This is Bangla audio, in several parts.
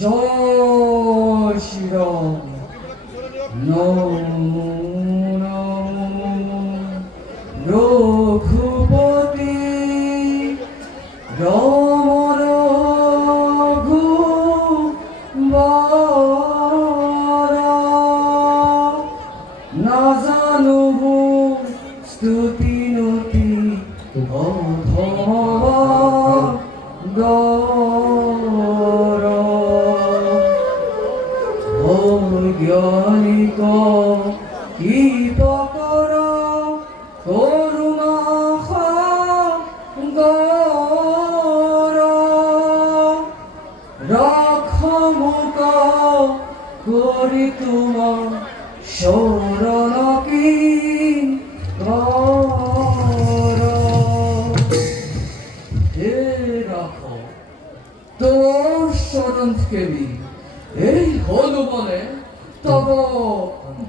জয় শ্রীরাম। নমো নমো রঘুপতি রাম রঘুবর। না জানো স্তুতি নতি গর। বৈজ্ঞানিক কৃপকর করুণা গর। রাখমুক করি তোমা শরণ কি কর। হে রাখ তোর শরণ কেবি এই হলো বলে তব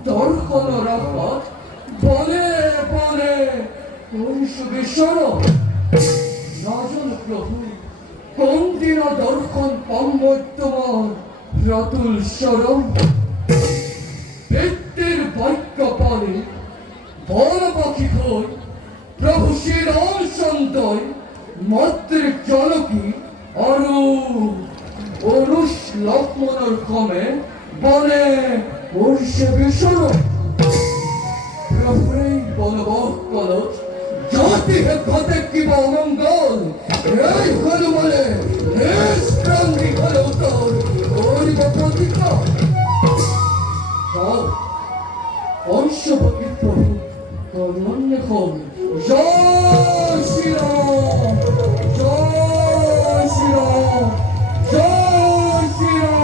দর্শন রাখত বলে বলে বিশ্বর। নজন প্রভু কোন দিন দর্শন পম্বর্তমান রতুল স্বরম। ব্যক্তির বাক্য পালে বল পাখি খোল প্রভু শ্রীরাম সন্তয় মাতৃক জনকী অরু অরুষ লক্ষ্মণের কমে বনে পরিষে বিশ্বর। প্রভুরেই বলবৎ কলচ জাতি হে ঘটে কিবা অমঙ্গল। এই হল বলে নিষ্ক্রান্তি হল উত্তর করিব প্রতিজ্ঞা। যাও অংশভোগী প্রভু করুণ্য হন। জয় শ্রীরাম, জয় শ্রীরাম, জয় শ্রীরাম।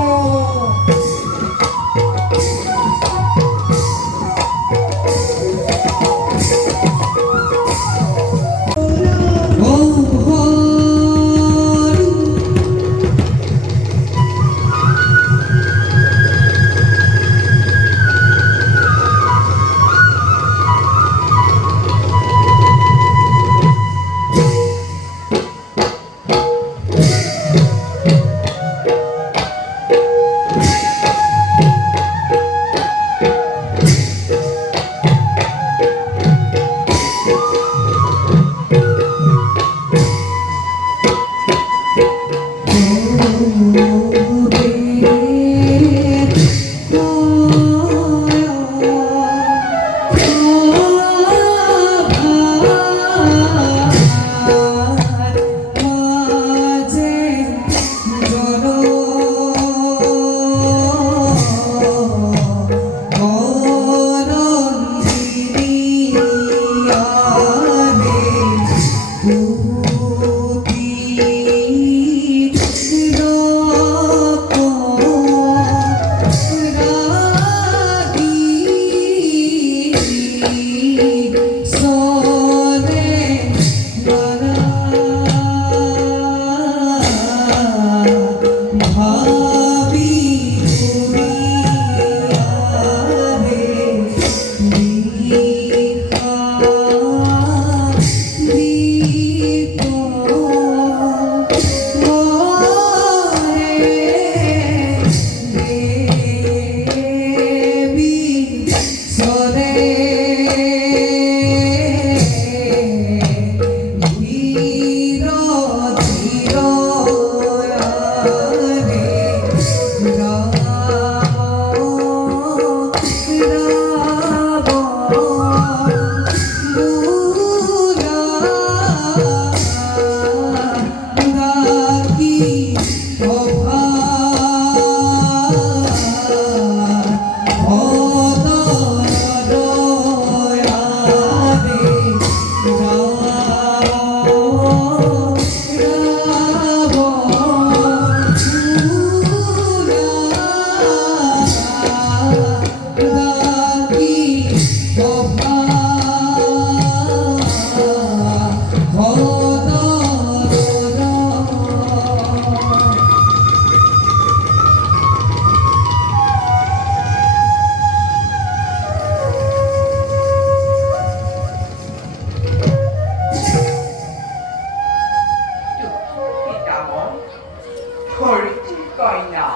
ধরিত্রীর কন্যা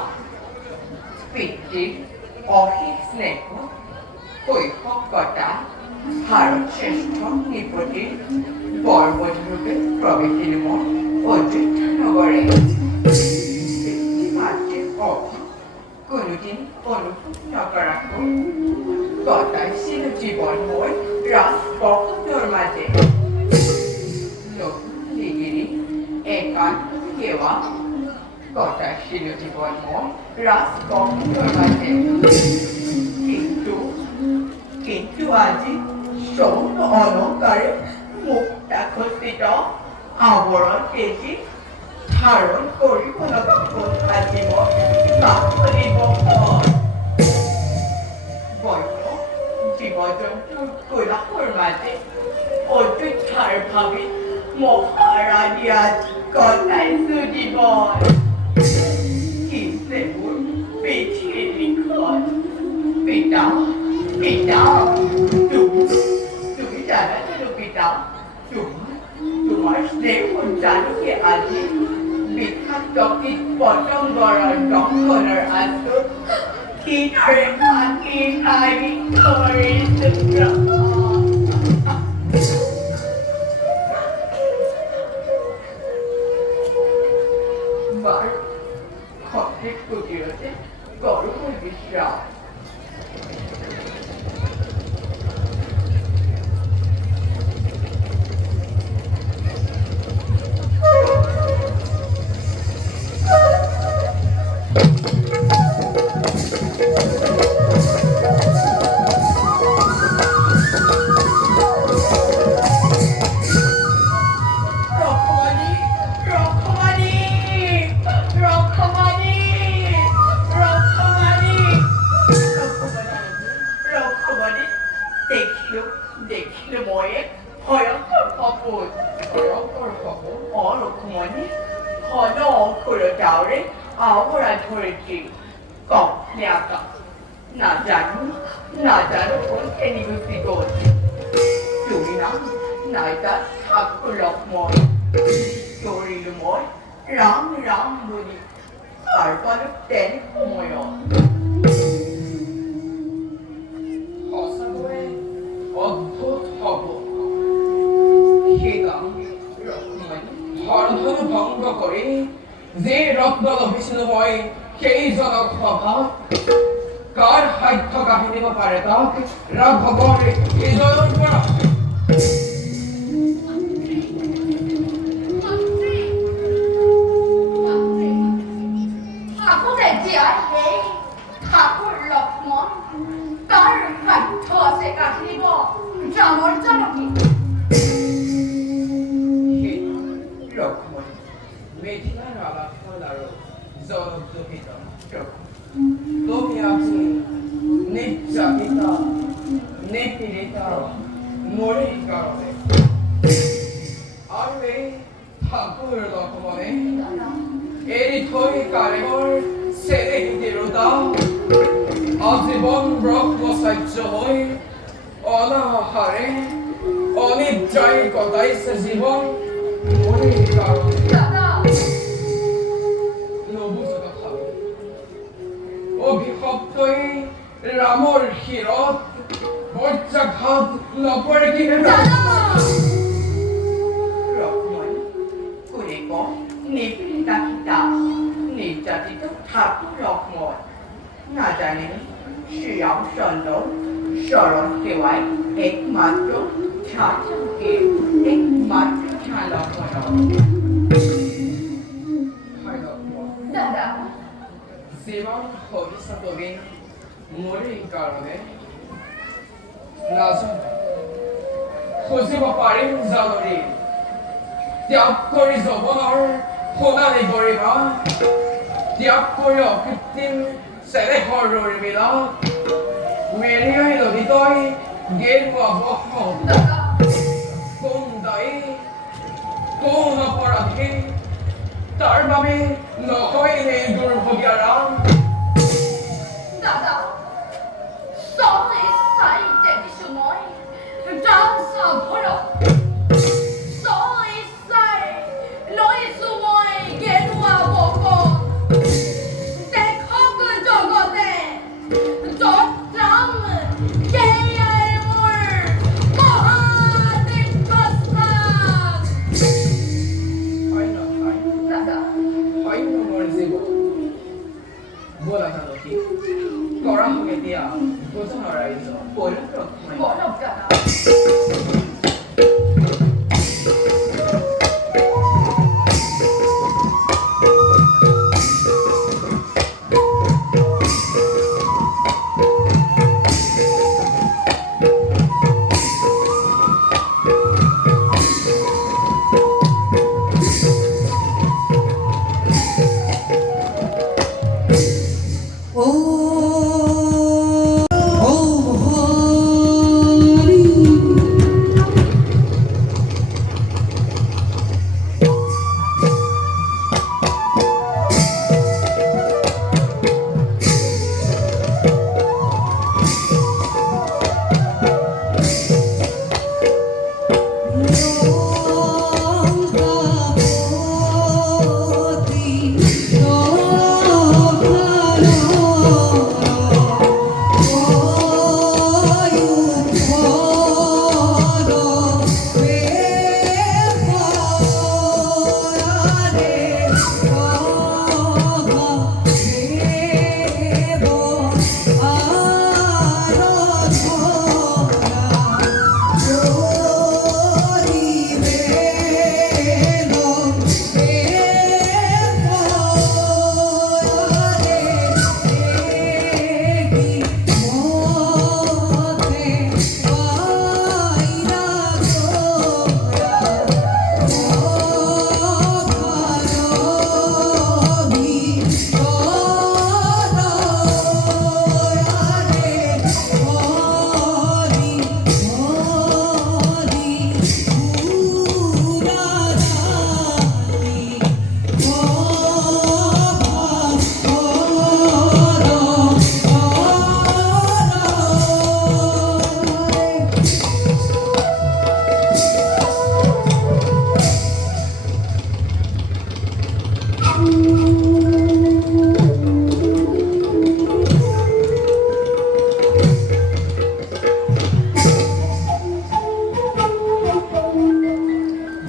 এটি অহিস্নেহ শৈশৱকতা ভাৰত শ্ৰেষ্ঠ নৃপতিৰ বৰবধূৰূপে প্ৰৱেশিল মই অযোধ্যা নগৰে। মাতৃৰ অভাৱ কোনোদিন অনুভৱ নকৰাকৈ কটাইছিল জীৱন মই ৰাজপথৰ মাজে। নতুন ডিগ্ৰী একান্ত সেৱা কটাইছিল জীৱন মই ৰাজপথৰ মাজে। কিন্তু আজি সৌন অলংকাৰে মুক্তাখচিত আৱৰণ তেজি ধাৰণ কৰিব লগা হ'ল আজি মই কাকলি বহন। বন্য জীৱ-জন্তুৰ কোলাহলৰ মাজে অযোধ্যাৰ ভাবি মহাৰাণী আজি কটাইছোঁ জীৱন। কিছে মোৰ পিঠিৰ লিখন পিতা পিতা তুমি জানা জানো পিতা তোমাৰ স্নেহ জানুকে আজি বিষাক্ত কীট পতংগৰ দংশনৰ আঁচত কিদৰে ফাঁকি খাই ধৰিছোঁ। মাৰ সঠিক কুটিৰতে গৰু হৈ বিশ্ৰাম। দেখিলো মই এক ভয়ংকৰ সপোন অৰখমণি ঘন অংকুৰ ডাৱৰে আৱৰা ধৰিত্ৰী কমলে আকাশ নাজানো কোনখিনি গুচি গ'ল। তুমি নাই তাত ঠাকুৰ লক্ষ্মণ দৌৰিলো মই ৰাম ৰাম বুলি পাৰ পালো তেনে সময়ত। অদ্ভুত হব সেই কাম হৰধনু ভংগ কৰি যে ৰত্ন লভিছিলো মই সেই জনক স্বভাৱ কাৰ সাধ্য কাঢ়ি দিব পাৰে তাক ৰাঘৱৰ হৃদয়ৰ পৰা। তুমি আছি নির্যাতিতা নিপীড়িতা মরির কারণে আর এই ঠাকুর লক্ষ্মণে এরি থই কারেমর ছেড়ে হিদিরতা আজীবন ব্রহ্মচার্য হই অনাহারে অনিদ্রায় কটাইছে জীবন মরির কারণে। অভিশপ্তই ৰামৰ শিৰত বজ্ৰাঘাত নপৰে কি নিৰ্যাতিত ঠাকুৰ লক্ষ্মণ নাজানে শ্ৰীৰামচন্দ্ৰ শৰণ সেৱাই একমাত্ৰ লক্ষ্মণ জীৱন ভৱিষ্যতবে মৰিৰ কাৰণে নাজানো খুজিব পাৰিম জাননী ত্যাগ কৰি যৌৱনৰ সোণালী গৰিমা ত্যাগ কৰি অকৃত্ৰিম চেনেহৰ ৰৰিমিলা মেৰিয়াই নদী তই গেৰুৱা বসন কোন দায়ী কোন অপৰাধী তাৰ বাবে নহয় এই দুৰ্ভগীয়া ৰাম। দাদা চলে চাই দেখিছো মই ডান্সা ভৰত চলে চাই লৈছো মই গেৰুৱা বসন দেখক জগতে 세고 뭐라 하더니 거랑 보게 돼야 무슨 말이야 이거 뭐를 그렇구만 뭐는 없잖아.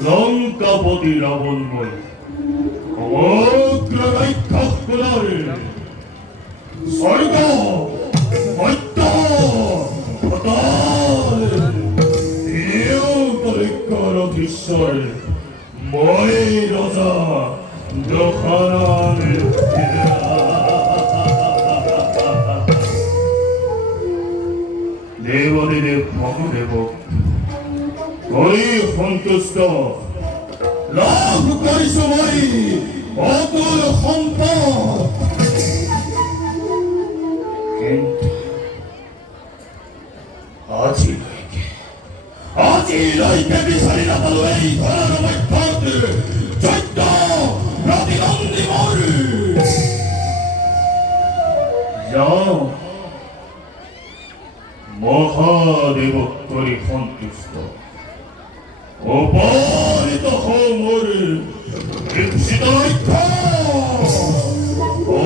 Langkapoti labon mo. Kumaglagay ka kunal. Sarga! Maita! Patal! Iyong talikara kisal. Moy rosa! Dokanan! Devade Mahadevo. Koi Hontusta. Love Karisawai! Otul Honpa! 아지라이게 미사리나 발로에이 바라노 마이파드 절도 라디랑디모를 야 마하데보 거리 헌투스토 오바리도 호모를 입시다이카 옴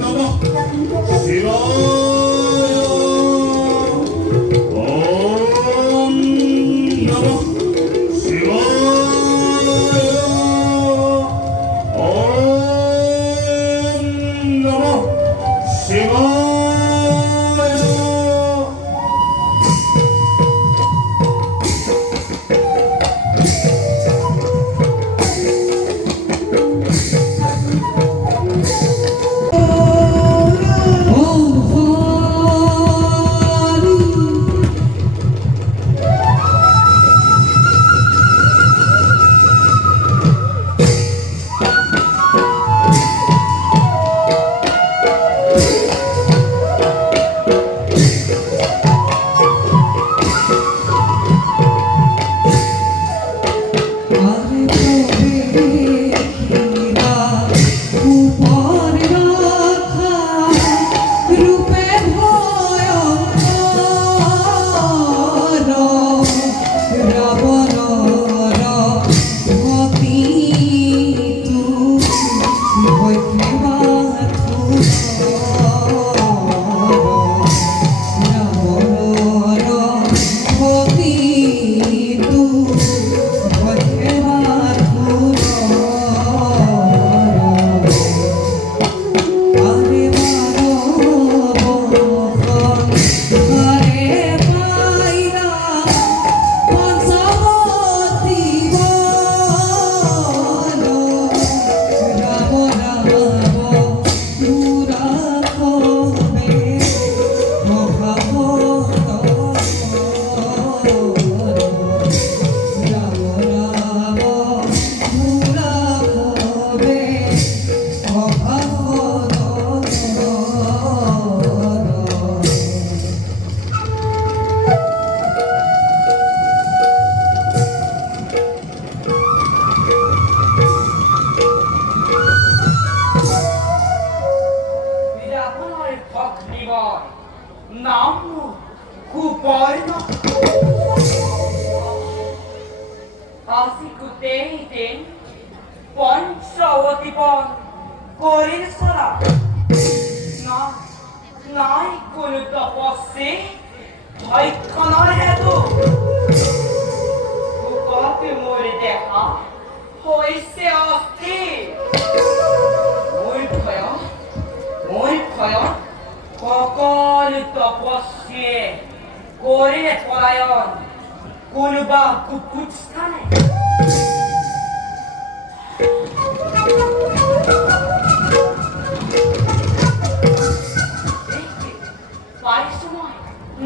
나마 시바야 bueno. Así que ustedes den, pon show de pon, correr sala. Nai kunu tapassi, bhai khana hai tu. Ukati more dekha, hoise asti. Moi khaya, kakal tapassi, correr palayan, kuluba kukuchthane.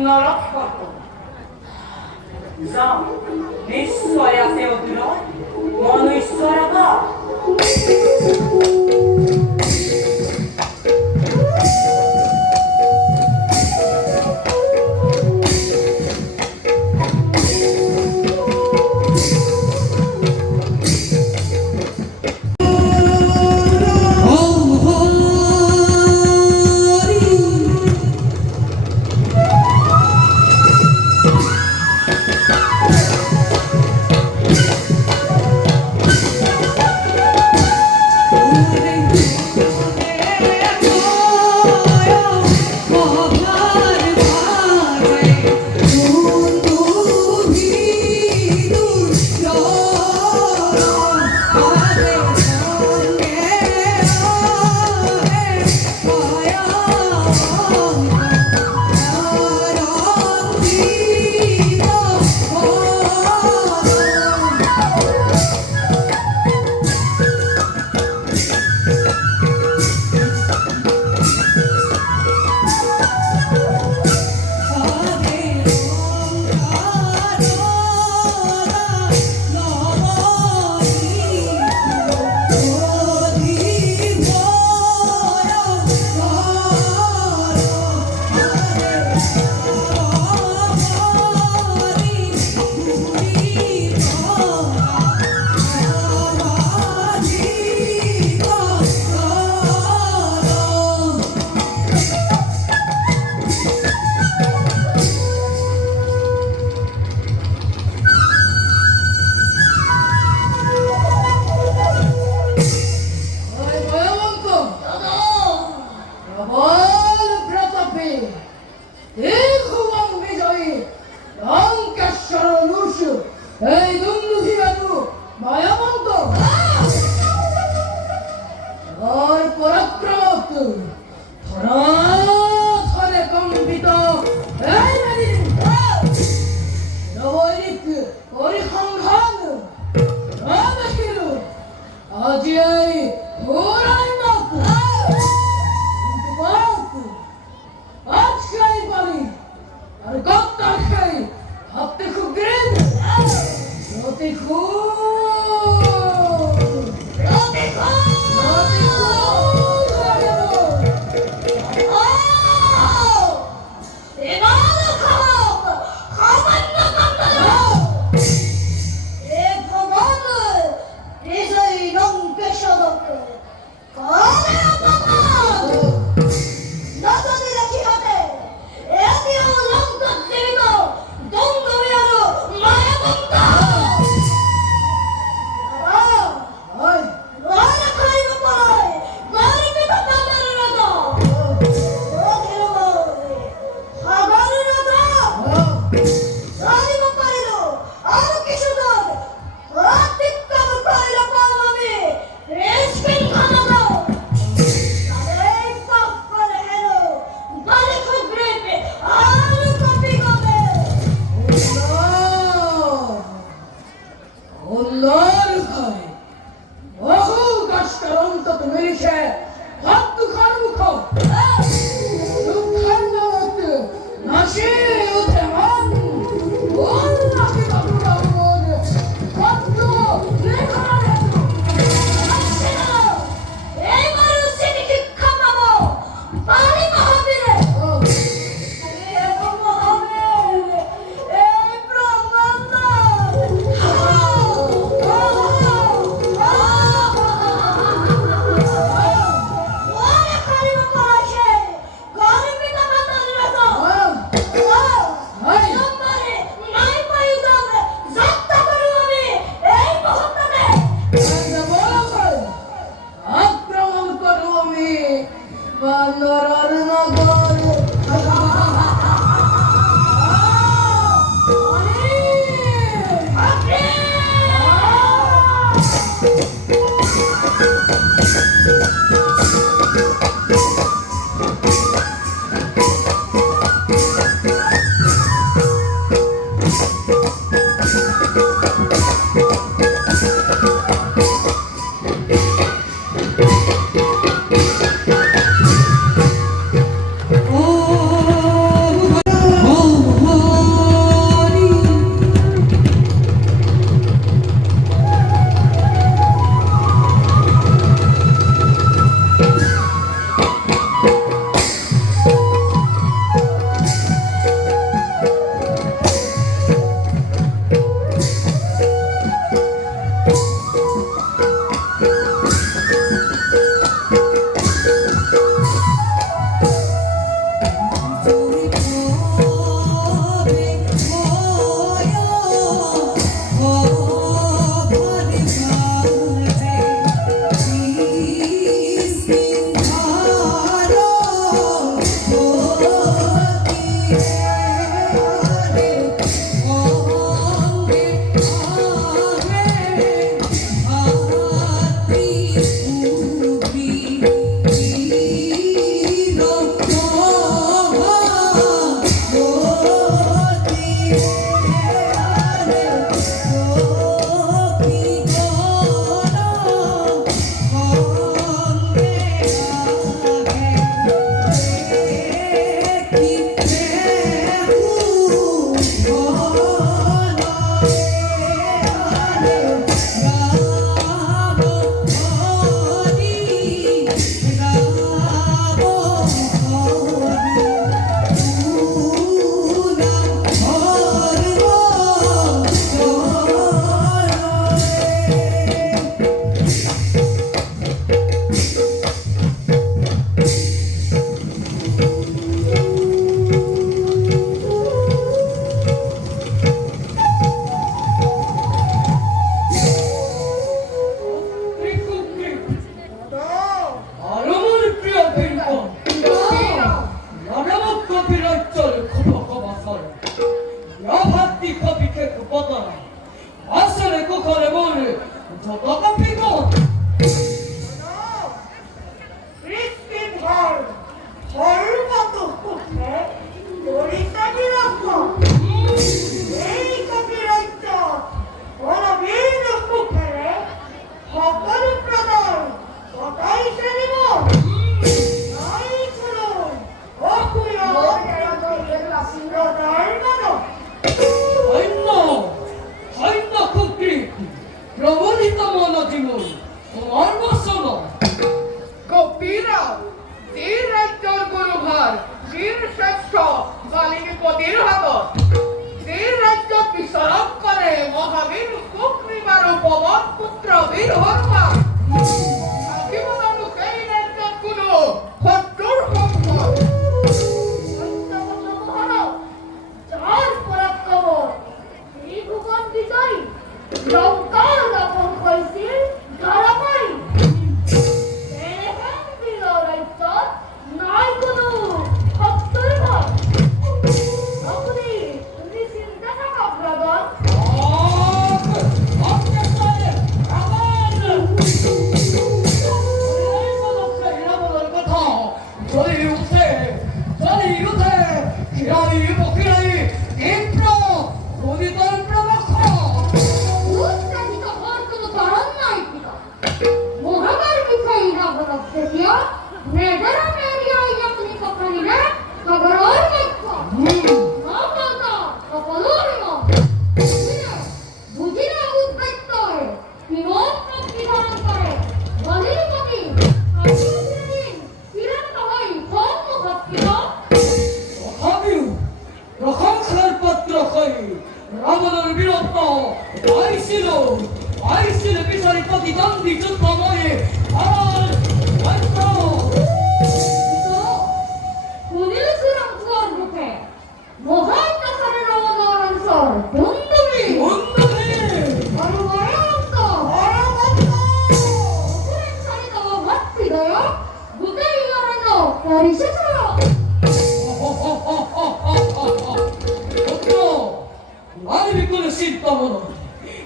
নরক করব যাও নিশ্চয় আছে অদূরত মন ঈশ্বর বা 오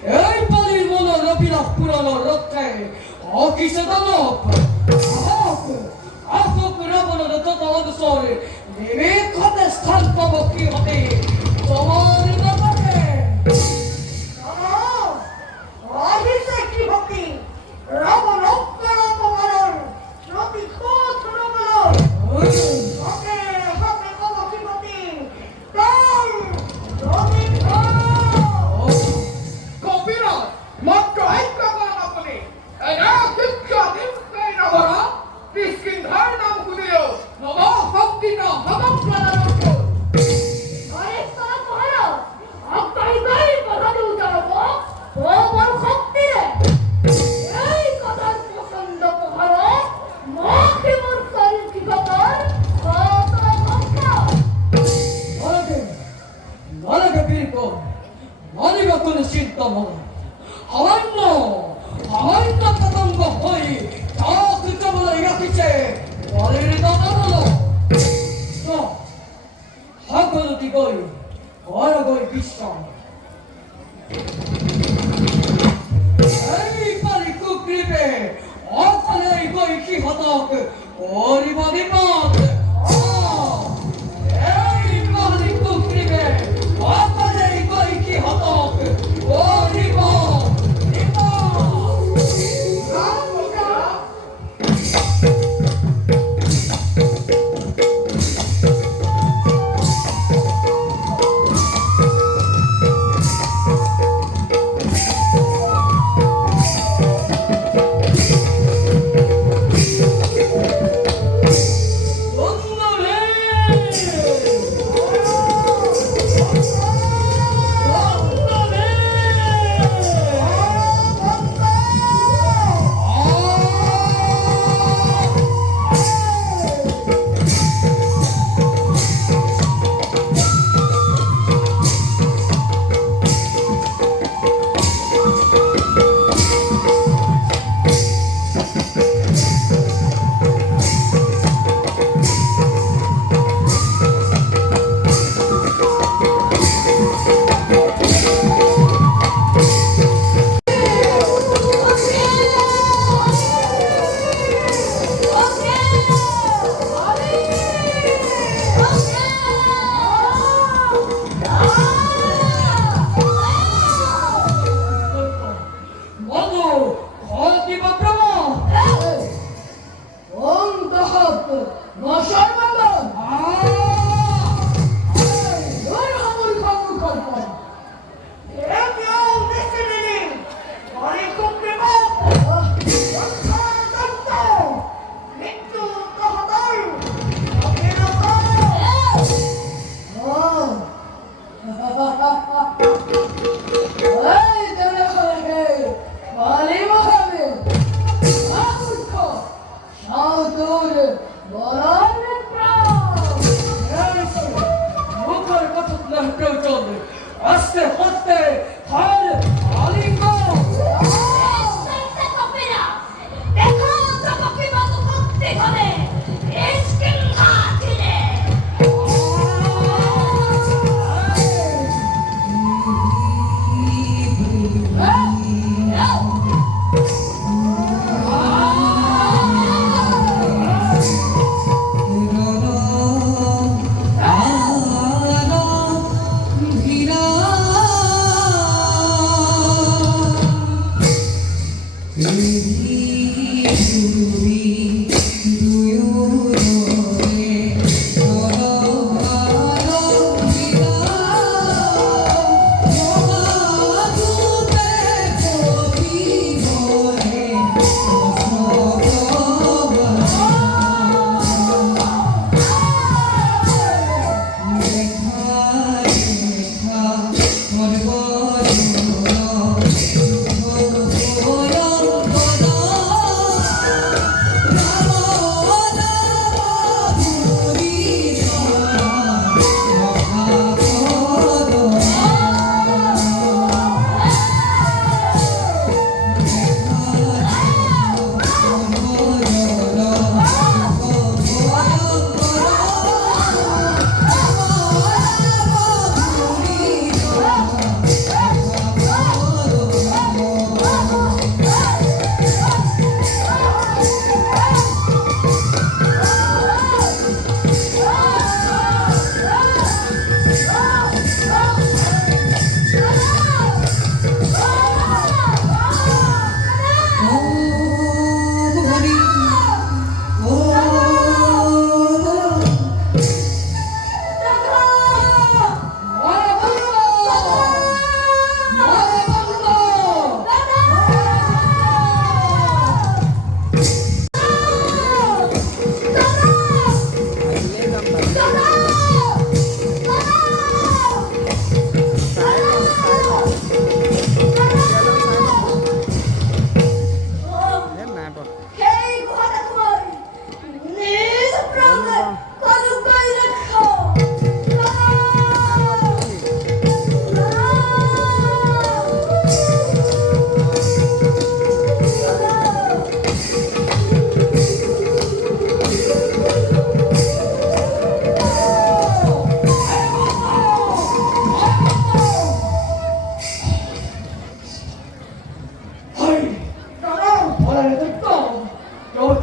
Ei paljon monella pidä puralla rokkeen. Oki se taloppa. 말을 따라라. 자, 하고도 이거이, 뭐라고 비싸. 에이, 빨리 그 그립에, 아까네 이거 이렇게 하다 그 어디 봐. 에이, 빨리 그 그립에, 아까네 이거 이렇게 하다 그 어디 봐. 너는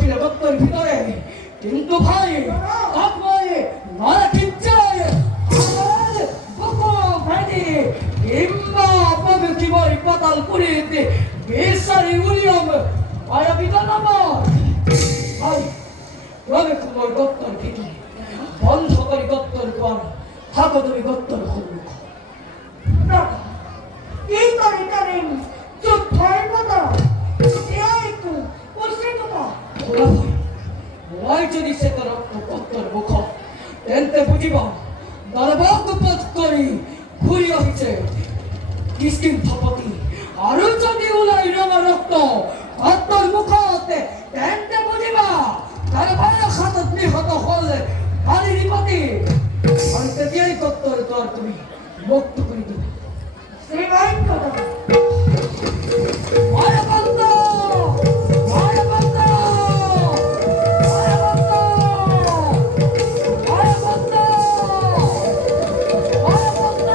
아시라 것들 비도에 김도 파이 아파이 나라 김자이 아마리 먹고 발디 임마 아빠가 기발이 빠단 뿌리인데 몇 살이 우리 오면 아야 비가나마 아이 그러면 그걸 것들 비도에 번석거리 것들 구하는 하고들이 것들 홀고 나 이따리따리 좀 닮아다. 대아이고 못생겨봐. 돌아봐요 와이저리 색깔 없고 것들 먹고 땐때 보지마 나라 방금 빠졌거리 구리가 이제 기스킨 파파티 아르자니 오나 이러면 없고 것들 먹고 때 땐때 보지마 나라 방금 하다 니 하다 홀래 아니 리파티 아니 때 뒤에 것들 도와주니 먹도 그리도 생아이거다. 말해봤다! 말해봤다! 말해봤다! 말해봤다! 말해봤다!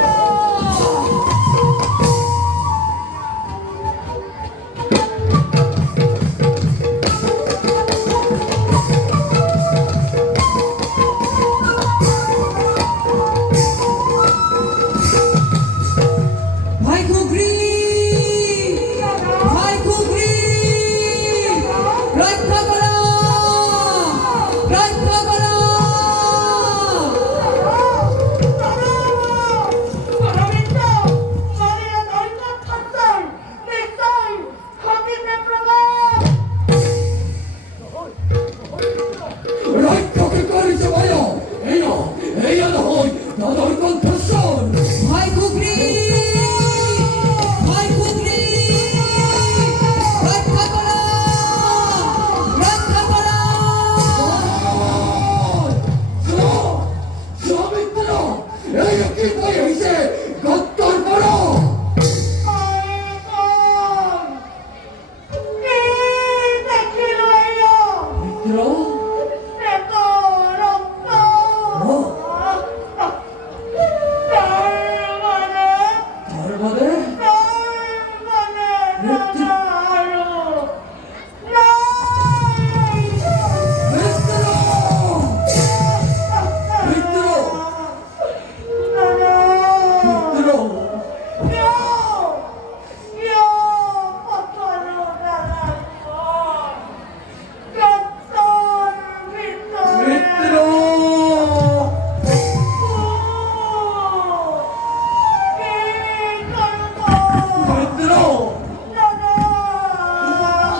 마이크 그린! 마이크 그린! 라이트 가라! 라이트 가라! 사람이다. 머리에 넓은 탑살. 내 딸. 거기 내버려가. 라이트 끝까지 와요! 에야 나도 이건 됐어! 마이크 그린! 마이크 그린! 라이트 가라! 라이트 가라! 좀 들어! 에야 끼고요 이제 것들 걸어! 아이고. 내 필요해요. 들어? 내걸 없어. 딸만해. 덜거든? 딸만해. 나나로. 왜 들어! 왜 들어! 나나. 들어! 왜 들어! 왜 들어!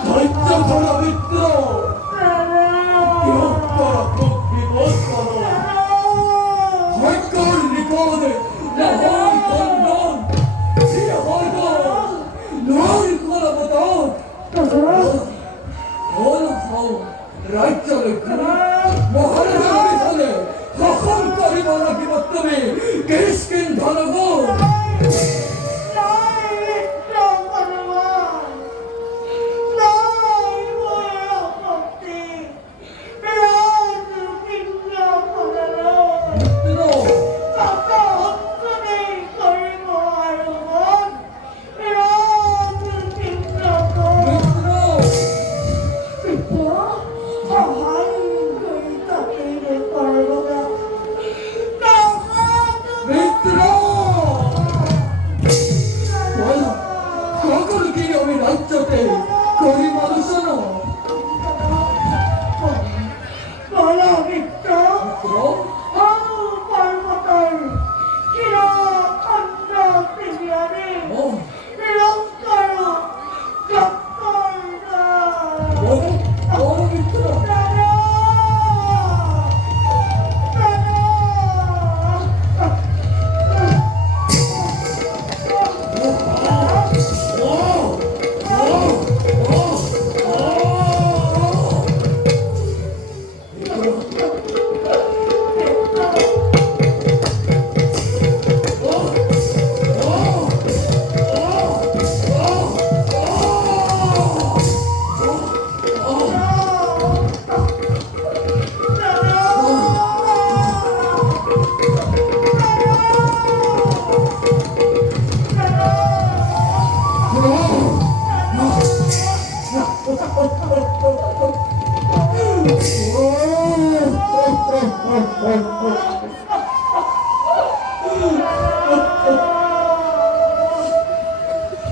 절대 돌아 왜 들어! 여봐라 거기 못살아 할걸 리거든 넌 지혜 할걸 넌 거라보다 너는 하우 라이트를 그리 뭐 하는 사람이 사네 허허거리 말하기 맞더니 게스킨 다르고 들어! 왜 들어! 왜 들어!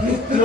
মিত্র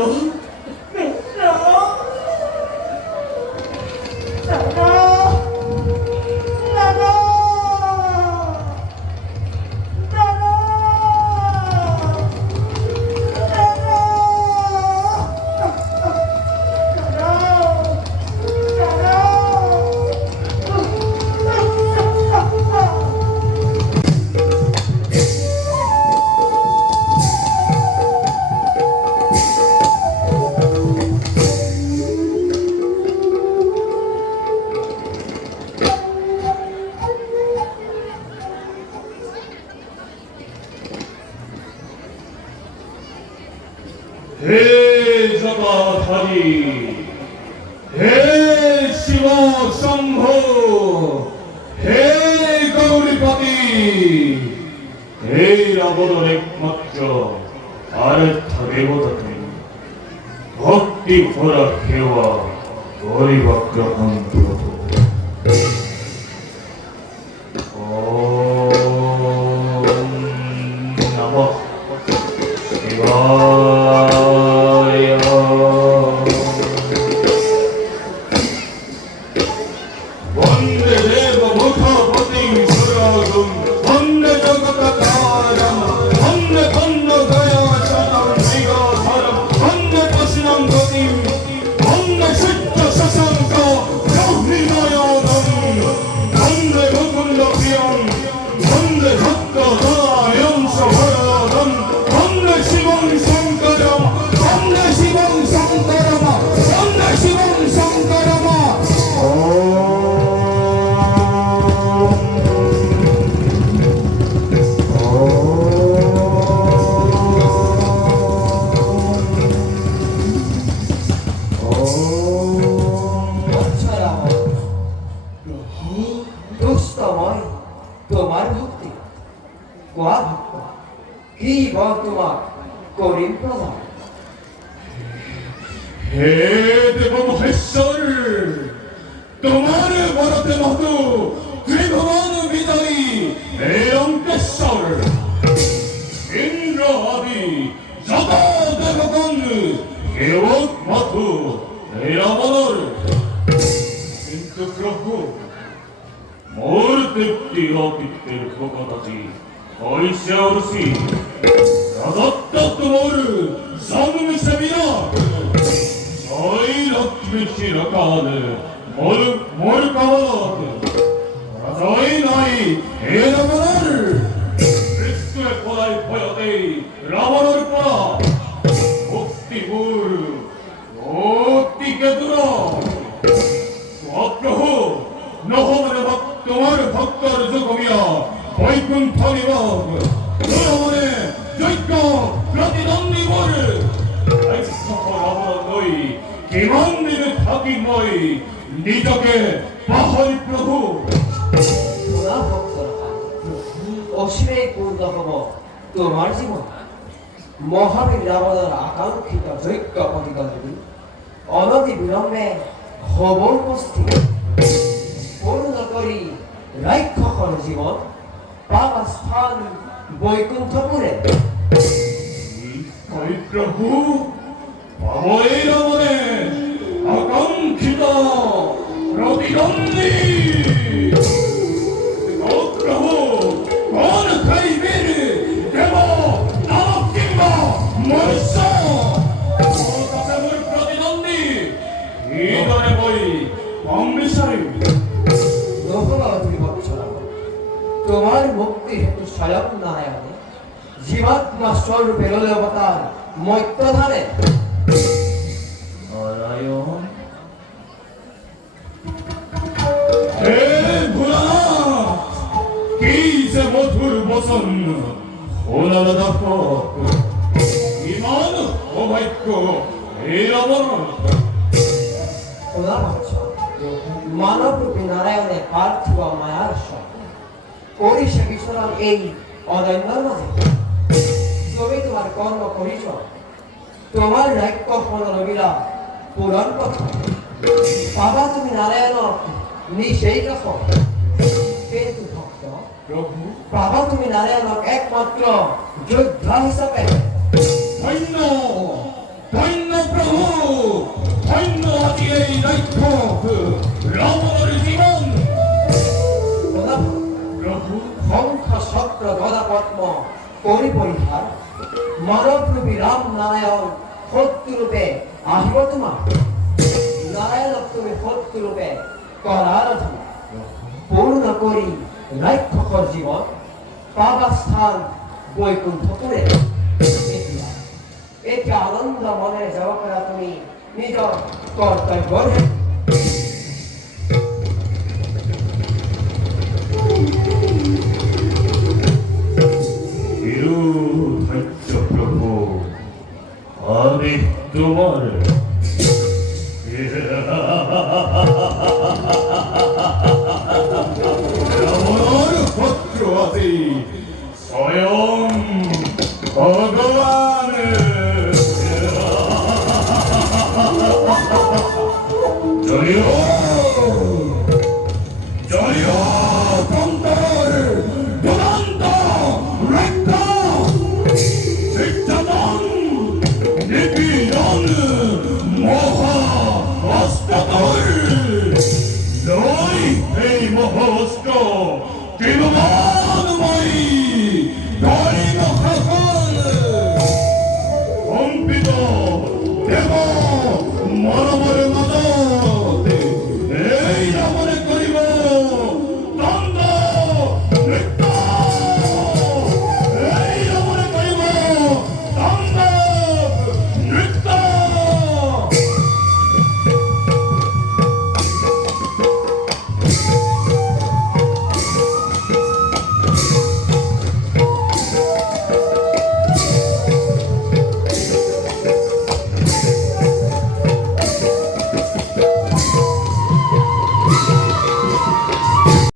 হে জগৎহরি, হে শিব শম্ভ, হে গৌরীপতি, হে রাবণের একমাত্র আরাধ্য দেবতা তুমি, ভক্তি ভরা খেওয়া গরিব গ্রহণ প্রভু। ওম নমঃ শিবায়। বন্দে দেব মুখপতি সুরগুণ, বন্দে জগৎকারণ, বন্দে খণ্ড দয়াচরণ মৃগধরম, বন্দে কৃষ্ণং গতিম, বন্দে সূর্য শশাঙ্ক রৌদ্রনয়নম, বন্দে মুকুন্দ প্রিয়ং, বন্দে ভক্ত দয়ায়ং সভয়দম, বন্দে শিবং শঙ্করম, বন্দে শিবং শঙ্করম, বন্দে শিবং শঙ্করম। আচ্ছা দুষ্টময় তোমার ভক্তি কোয়া ভক্ত কি বল তোমার করিম প্রধান। হে দেব মহেশ্বর, তোমার বরতে মতো ত্রিভুবন বিজয়ী হে অঙ্কেশ্বর, ইন্দ্র আদি যত দেবগণ কেবল মধু হে রাবণর। কিন্তু প্রভু মোর তৃপ্তি অতৃপ্তির ভোগতাজি হইছে অরসি, রাজত্ব তোমার জন্মিছে বিরাট, জয় লক্ষ্মী চিরকাল মোর কামলত, রাজয় নাই হে রাবণর। মৃত্যুয়ে পলাই ভয়তে রাবণর পরা, ভক্তিপুর ভক্তিকে দূর। প্রভু নহমনে তোমার ভক্তর যোগমিয়া বৈকুণ্ঠ নিবাস, নহমনে যজ্ঞ প্রতিদ্বন্দ্বী মোর নই, কিমান দিনে থাকি মই নিজকে পাহরি প্রভু। তোরা ভক্তরা অসীমে পূর্ণ হব তোমার জীবন। মহাবীর রাবণের আকাঙ্ক্ষিত যজ্ঞ প্রতিদ্বন্দ্বী অনতি বিলম্বে হব উপস্থিত। পূর্ণ করি রাক্ষসর জীবন পাওয়া স্থান বৈকুণ্ঠপুরে। প্রভু পাবই রাবণে আকাঙ্ক্ষিত প্রতিদ্বন্দ্বী। ও প্রভু কোন খাইবের দেব দানব কিংবা মনুষ্য, ওর কাছে মোর প্রতিদ্বন্দ্বী এই ধরে বই কম বিষয়। তোমার মুক্তি হেতু স্বয়ং নারায়ণে জীবাত্মা স্বরূপে রলে অবতার মৈত্রধারে। নারায়ণ হে ভোলানাথ, কি যে মধুর বচন ওলাল দর্পক, ইমান অভাগ্য হে রাবণ। মানব রূপী নারায়ণের পার্থিব মায়ার সব করিছে বিচরণ এই অদন্যর মাঝে। তুমি তোমার কর্ম করিছ, তোমার রাক্ষস রবিলা পুরাণ কথা পাবা তুমি নারায়ণ নিশেই রাখ। কিন্তু ভক্ত প্রভু বাবা তুমি নারায়ণক একমাত্র যোদ্ধা হিসাবে ধন্য ধন্য প্রভু ধন্য আদি এই রাক্ষস রাবণের জীবন প্রভু শঙ্খ চক্র গদা পদ্ম করি পরিহার মানবরূপী রাম নারায়ণ শত্রুরূপে আহিব তোমার নারায়ণক তুমি শত্রুরূপে কৰাৰাধনা পূৰ্ণ কৰি ৰাক্ষসৰ জীৱন পাবা স্থান বৈকুণ্ঠপুৰে এতিয়া আনন্দ মনেৰে যাব পাৰা তুমি নিজৰ কৰ্তব্যৰে হিরো ধৈর্য প্রভু আমি তোমার রাবণের পুত্র আছি স্বয়ং ভগবান জয় জয় পন্তর দুরন্ত রক্ত নির্যাতন নিপীড়ন মহা অস্তর লই এই মহস্ত জীবনময়ী ধরি